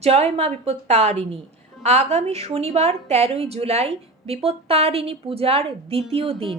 জয় মা বিপত্তারিণী। আগামী শনিবার তেরোই জুলাই বিপত্তারিণী পূজার দ্বিতীয় দিন।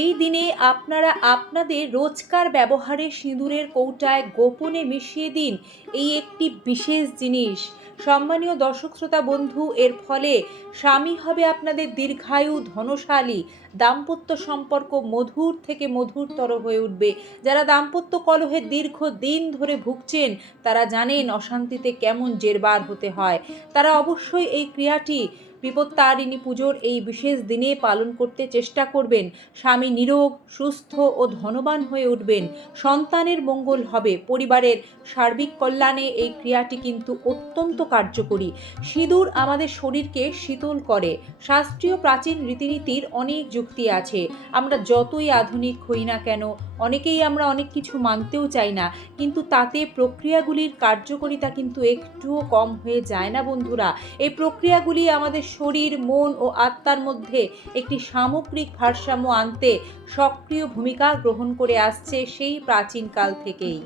এই দিনে আপনারা আপনাদের রোজকার ব্যবহারে সিঁদুরের কৌটায় গোপনে মিশিয়ে দিন। এই একটি বিশেষ জিনিস। সম্মানীয় দর্শক, শ্রোতা, বন্ধু, এর ফলে স্বামী হবে আপনাদের দীর্ঘায়ু, ধনশালী, দাম্পত্য সম্পর্ক মধুর থেকে মধুরতর হয়ে উঠবে। যারা দাম্পত্য কলহে দীর্ঘ দিন ধরে ভুগছেন, তারা জানেন অশান্তিতে কেমন জেরবার হতে হয়। তারা অবশ্যই এই ক্রিয়াটি বিপত্তারিণী পুজোর এই বিশেষ দিনে পালন করতে চেষ্টা করবেন। স্বামী নিরোগ, সুস্থ ও ধনবান হয়ে উঠবেন। সন্তানের মঙ্গল হবে। পরিবারের সার্বিক কল্যাণে এই ক্রিয়াটি কিন্তু অত্যন্ত কার্যকরী। সিঁদুর আমাদের শরীরকে শীতল করে। শাস্ত্রীয় প্রাচীন রীতিনীতির অনেক যুক্তি আছে। আমরা যতই আধুনিক হই না কেন অনেকেই আমরা অনেক কিছু মানতেও চাই না, কিন্তু তাতে প্রক্রিয়াগুলির কার্যকারিতা কিন্তু একটুও কম হয়ে যায় না বন্ধুরা। এই প্রক্রিয়াগুলি আমাদের শরীর, মন ও আত্মার মধ্যে একটি সামগ্রিক ভারসাম্য আনতে সক্রিয় ভূমিকা গ্রহণ করে আসছে সেই প্রাচীনকাল থেকেই।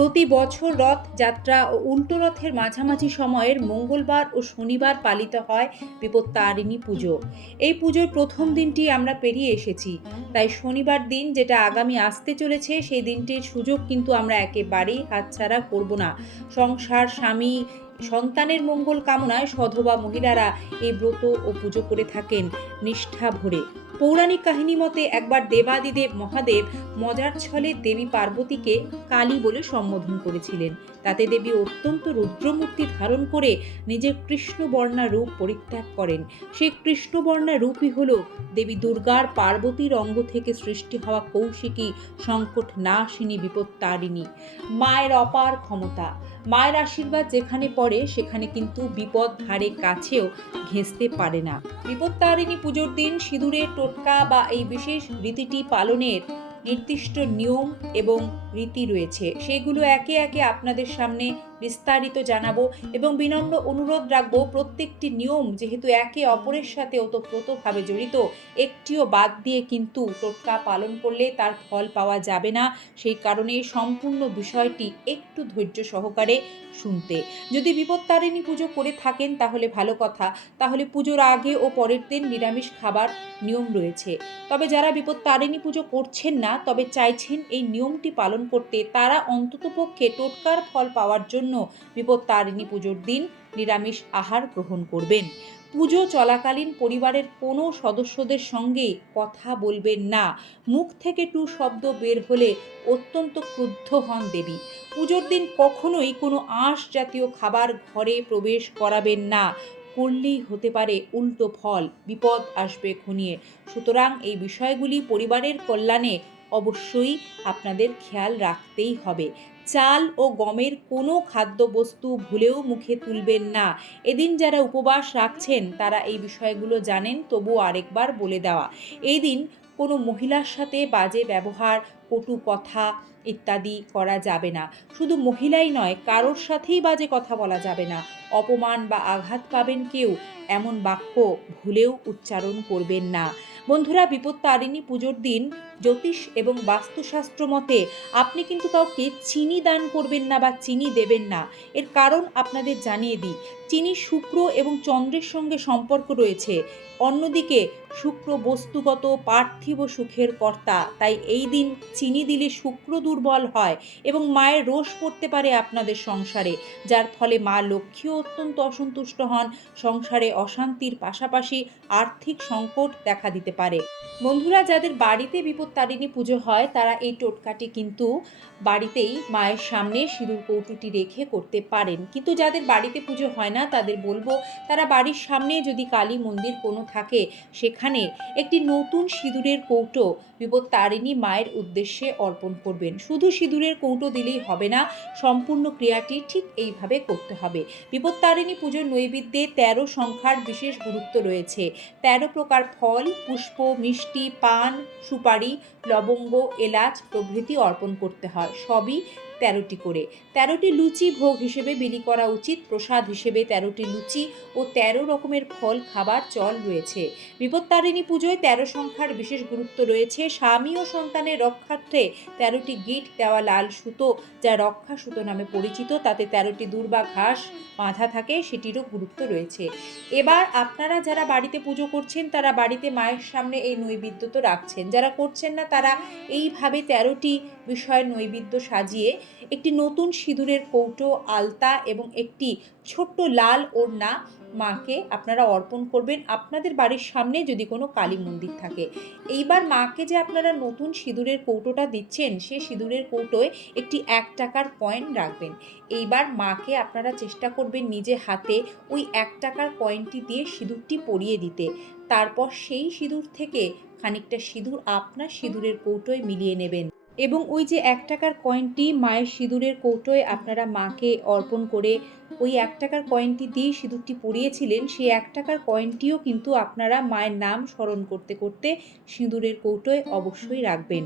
প্রতি বছর রথ, যাত্রা ও উল্টো রথের মাঝামাঝি সময়ের মঙ্গলবার ও শনিবার পালিত হয় বিপত্তারিণী পুজো। এই পুজোর প্রথম দিনটি আমরা পেরিয়ে এসেছি। তাই শনিবার দিন যেটা আগামী আসতে চলেছে, সেই দিনটির সুযোগ কিন্তু আমরা একেবারেই হাতছাড়া করব না। সংসার, স্বামী, সন্তানের মঙ্গল কামনায় সধবা মহিলারা এই ব্রত ও পুজো করে থাকেন নিষ্ঠা ভরে। পৌরাণিক কাহিনী মতে একবার দেবাদিদেব মহাদেব মজার ছলে দেবী পার্বতীকে কালী বলে সম্বোধন করেছিলেন। তাতে দেবী অত্যন্ত রুদ্রমূর্তি ধারণ করে নিজের কৃষ্ণবর্ণা রূপ পরিত্যাগ করেন। সেই কৃষ্ণবর্ণা রূপই হল দেবী দুর্গার পার্বতীর অঙ্গ থেকে সৃষ্টি হওয়া কৌশিকী সংকট না নাশিনী বিপত্তারিণী। মায়ের অপার ক্ষমতা। মায়ের আশীর্বাদ যেখানে পড়ে, সেখানে কিন্তু বিপদ ধারে কাছেও ঘেঁচতে পারে না। বিপদ তারিণী পুজোর দিন সিঁদুরের টোটকা বা এই বিশেষ রীতিটি পালনের নির্দিষ্ট নিয়ম এবং রীতি রয়েছে। সেগুলো একে একে আপনাদের সামনে বিস্তারিত জানাব এবং বিনম্র অনুরোধ রাখব, প্রত্যেকটি নিয়ম যেহেতু একে অপরের সাথে ওতপ্রোতভাবে জড়িত, একটিও বাদ দিয়ে কিন্তু টোটকা পালন করলে তার ফল পাওয়া যাবে না। সেই কারণে সম্পূর্ণ বিষয়টি একটু ধৈর্য সহকারে শুনতে। যদি বিপত্তারিণী পুজো করে থাকেন তাহলে ভালো কথা। তাহলে পুজোর আগে ও পরের দিন নিরামিষ খাবার নিয়ম রয়েছে। তবে যারা বিপত্তারিণী পুজো করছেন না, তবে চাইছেন এই নিয়মটি পালন করতে তারা অন্ততপক্ষে টোটকার ফল পাওয়ার জন্য বিপত্তারিণী পুজোর দিন নিরামিষ আহার গ্রহণ করবেন। পুজো চলাকালীন পরিবারের কোনো সদস্যদের সঙ্গে কথা বলবেন না। মুখ থেকে টু শব্দ বের হলে অত্যন্ত ক্রুদ্ধ হন দেবী। পুজোর দিন কখনোই কোনো আঁশ জাতীয় খাবার ঘরে প্রবেশ করাবেন না। করলেই হতে পারে উল্টো ফল, বিপদ আসবে ঘনিয়ে। সুতরাং এই বিষয়গুলি পরিবারের কল্যাণে অবশ্যই আপনাদের খেয়াল রাখতেই হবে। চাল ও গমের কোনো খাদ্যবস্তু ভুলেও মুখে তুলবেন না। এদিন যারা উপবাস রাখছেন, তারা এই বিষয়গুলো জানেন তবু আরেকবার বলে দেওয়া। এই দিন কোনো মহিলার সাথে বাজে ব্যবহার, কটু কথা ইত্যাদি করা যাবে না। শুধু মহিলাই নয়, কারোর সাথেই বাজে কথা বলা যাবে না। অপমান বা আঘাত পাবেন কেউ, এমন বাক্য ভুলেও উচ্চারণ করবেন না। বন্ধুরা বিপত্তারিণী পুজোর দিন জ্যোতিষ এবং বাস্তুশাস্ত্র মতে, আপনি কিন্তু কাউকে চিনি দান করবেন না বা চিনি দেবেন না। এর কারণ আপনাদের জানিয়ে দিই। চিনি শুক্র এবং চন্দ্রের সঙ্গে সম্পর্ক রয়েছে। অন্যদিকে, শুক্র বস্তুগত পার্থিব সুখের কর্তা, তাই এই দিন চিনি দিলে শুক্র দুর্বল হয় এবং মায়ের রোষ পড়তে পারে আপনাদের সংসারে, যার ফলে মা লক্ষ্মীও অত্যন্ত অসন্তুষ্ট হন। সংসারে অশান্তির পাশাপাশি আর্থিক সংকট দেখা দিতে পারে। বন্ধুরা, যাদের বাড়িতে বিপত্তারিণী পুজো হয় তারা এই টোটকাটি কিন্তু বাড়িতেই মায়ের সামনে সিঁদুর কৌটুটি রেখে করতে পারেন। কিন্তু যাদের বাড়িতে পুজো হয় না, তাদের বলব, তারা বাড়ির সামনে যদি কালী মন্দির কোনো থাকে, সেখানে একটি নতুন সিঁদুরের কৌটো বিপত্তারিণী মায়ের উদ্দেশ্যে অর্পণ করবেন। শুধু সিঁদুরের কৌটো দিলেই হবে না, সম্পূর্ণ ক্রিয়াটি ঠিক এইভাবে করতে হবে। বিপত্তারিণী পুজোর নৈবেদ্যে তেরো সংখ্যার বিশেষ গুরুত্ব রয়েছে। তেরো প্রকার ফল, পুষ্প, মিষ্টি, পান, সুপারি, লবঙ্গ, এলাচ প্রভৃতি অর্পণ করতে হয়। সবই তেরোটি করে। তেরোটি লুচি ভোগ হিসেবে বিলি করা উচিত। প্রসাদ হিসেবে তেরোটি লুচি ও তেরো রকমের ফল, খাবার, চল রয়েছে। বিপত্তারিণী পুজোয় তেরো সংখ্যার বিশেষ গুরুত্ব রয়েছে। স্বামী ও সন্তানের রক্ষার্থে তেরোটি গিট, দেওয়া লাল সুতো, যা রক্ষা সুতো নামে পরিচিত। তাতে তেরোটি দূর বা ঘাস বাঁধা থাকে, সেটিরও গুরুত্ব রয়েছে। এবার আপনারা যারা বাড়িতে পুজো করছেন, তারা বাড়িতে মায়ের সামনে এই নৈবেদ্য তো রাখছেন। যারা করছেন না, তারা এইভাবে তেরোটি বিষয়ের নৈবেদ্য সাজিয়ে একটি নতুন সিঁদুরের কৌটো, আলতা এবং একটি ছোট্ট লাল ওড়না মাকে আপনারা অর্পণ করবেন। আপনাদের বাড়ির সামনে যদি কোনো কালী মন্দির থাকে, এইবার মাকে যে আপনারা নতুন সিঁদুরের কৌটোটা দিচ্ছেন, সে সিঁদুরের কৌটোয় একটি এক টাকার কয়েন রাখবেন। এইবার মাকে আপনারা চেষ্টা করবেন নিজে হাতে ওই এক টাকার কয়েনটি দিয়ে সিঁদুরটি পরিয়ে দিতে। তারপর সেই সিঁদুর থেকে খানিকটা সিঁদুর আপনার সিঁদুরের কৌটোয় মিলিয়ে নেবেন। এবং ওই যে এক টাকার কয়েনটি মায়ের সিঁদুরের কৌটোয় আপনারা মাকে অর্পণ করে ওই এক টাকার কয়েনটি দিয়ে সিঁদুরটি পরিয়েছিলেন, সেই এক টাকার কয়েনটিও কিন্তু আপনারা মায়ের নাম স্মরণ করতে করতে সিঁদুরের কৌটোয় অবশ্যই রাখবেন।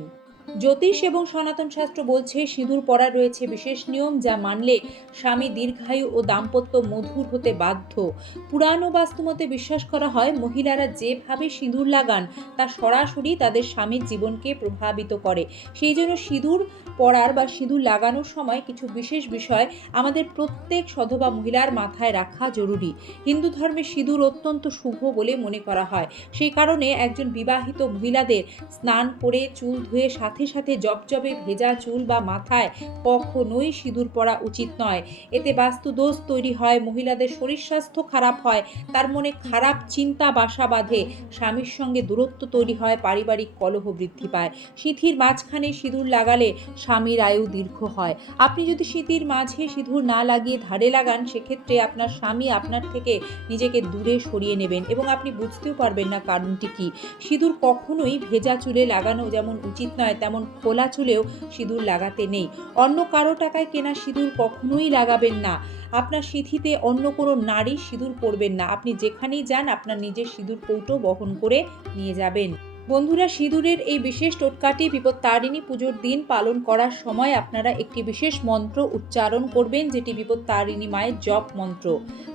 জ্যোতিষ এবং সনাতন শাস্ত্র বলছে, সিঁদুর পরা রয়েছে বিশেষ নিয়ম যা মানলে স্বামী দীর্ঘায়ু ও দাম্পত্য মধুর হতে বাধ্য। পুরাণ ও বাস্তুমতে বিশ্বাস করা হয়, মহিলারা যেভাবে সিঁদুর লাগান, তা সরাসরি তাদের স্বামীর জীবনকে প্রভাবিত করে। সেই জন্য সিঁদুর পরার বা সিঁদুর লাগানোর সময় কিছু বিশেষ বিষয় আমাদের প্রত্যেক সধবা মহিলার মাথায় রাখা জরুরি। হিন্দু ধর্মে সিঁদুর অত্যন্ত শুভ বলে মনে করা হয়। সেই কারণে একজন বিবাহিত মহিলাদের স্নান করে চুল ধুয়ে সাথে সাথে সাথে জবজবে ভেজা চুল বা মাথায় কখনোই সিঁদুর পরা উচিত নয়। এতে বাস্তু দোষ তৈরি হয়, মহিলাদের শরীর স্বাস্থ্য খারাপ হয়, তার মনে খারাপ চিন্তা বাসা বাঁধে, স্বামীর সঙ্গে দূরত্ব তৈরি হয়, পারিবারিক কলহ বৃদ্ধি পায়। সিঁথির মাঝখানে সিঁদুর লাগালে স্বামীর আয়ু দীর্ঘ হয়। আপনি যদি সিঁথির মাঝে সিঁদুর না লাগিয়ে ধারে লাগান, সেক্ষেত্রে আপনার স্বামী আপনার থেকে নিজেকে দূরে সরিয়ে নেবেন এবং আপনি বুঝতেও পারবেন না কারণটি কী। সিঁদুর কখনোই ভেজা চুলে লাগানো যেমন উচিত নয় তেমন খোলা চুলেও সিঁদুর লাগাতে নেই। অন্য কারও টাকায় কেনা সিঁদুর কখনোই লাগাবেন না। আপনার সিঁথিতে অন্য কোনো নারী সিঁদুর পরবেন না। আপনি যেখানেই যান, আপনার নিজের সিঁদুর কৌটো বহন করে নিয়ে যাবেন। বন্ধুরা, সিঁদুরের এই বিশেষ টোটকাটি বিপদ তারিণী পুজোর দিন পালন করার সময় আপনারা একটি বিশেষ মন্ত্র উচ্চারণ করবেন, যেটি বিপদ তারিণী মায়ের জপ মন্ত্র।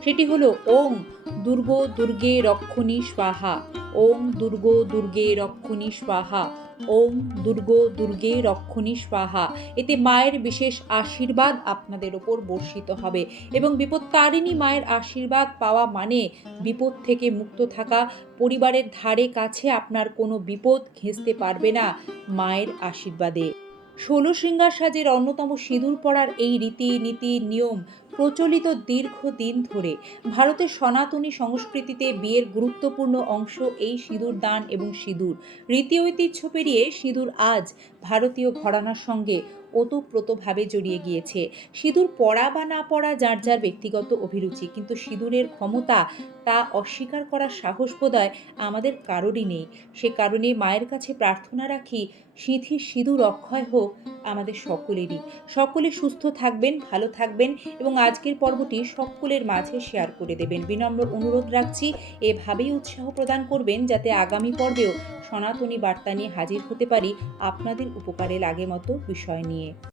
সেটি হলো, ওম দুর্গ দুর্গে রক্ষণী স্বাহা। ওম দুর্গ দুর্গে রক্ষণী স্বাহা। ওম দুর্গ দুর্গে রক্ষণী স্বাহা। এতে মায়ের বিশেষ আশীর্বাদ আপনাদের ওপর বর্ষিত হবে এবং বিপত্তারিণী মায়ের আশীর্বাদ পাওয়া মানে বিপদ থেকে মুক্ত থাকা, পরিবারের ধারে কাছে আপনার কোনো বিপদ ঘেঁচতে পারবে না মায়ের আশীর্বাদে। ষোলো শৃঙ্গার সাজের অন্যতম সিঁদুর পড়ার এই রীতি নীতি নিয়ম প্রচলিত দীর্ঘদিন ধরে ভারতের সনাতনী সংস্কৃতিতে বিয়ের গুরুত্বপূর্ণ অংশ এই সিঁদুর দান এবং সিঁদুর। রীতি ঐতিহ্য পেরিয়ে সিঁদুর আজ ভারতীয় ঘরানার সঙ্গে ওতপ্রোতভাবে জড়িয়ে গিয়েছে। সিঁদুর পড়া বা না পড়া যার যার ব্যক্তিগত অভিরুচি, কিন্তু সিঁদুরের ক্ষমতা তা অস্বীকার করার সাহস বোধহয় আমাদের কারোরই নেই। সে কারণে মায়ের কাছে প্রার্থনা রাখি সিঁথির সিঁদুর অক্ষয় হোক আমাদের সকলেরই। সকলে সুস্থ থাকবেন, ভালো থাকবেন এবং আজকের পর্বটি সকলের মাঝে শেয়ার করে দেবেন। বিনম্র অনুরোধ রাখছি, এভাবেই উৎসাহ প্রদান করবেন যাতে আগামী পর্বেও সনাতনী বার্তা নিয়ে হাজির হতে পারি। আপনাদের উপকারে লাগে মতো বিষয় নিয়ে।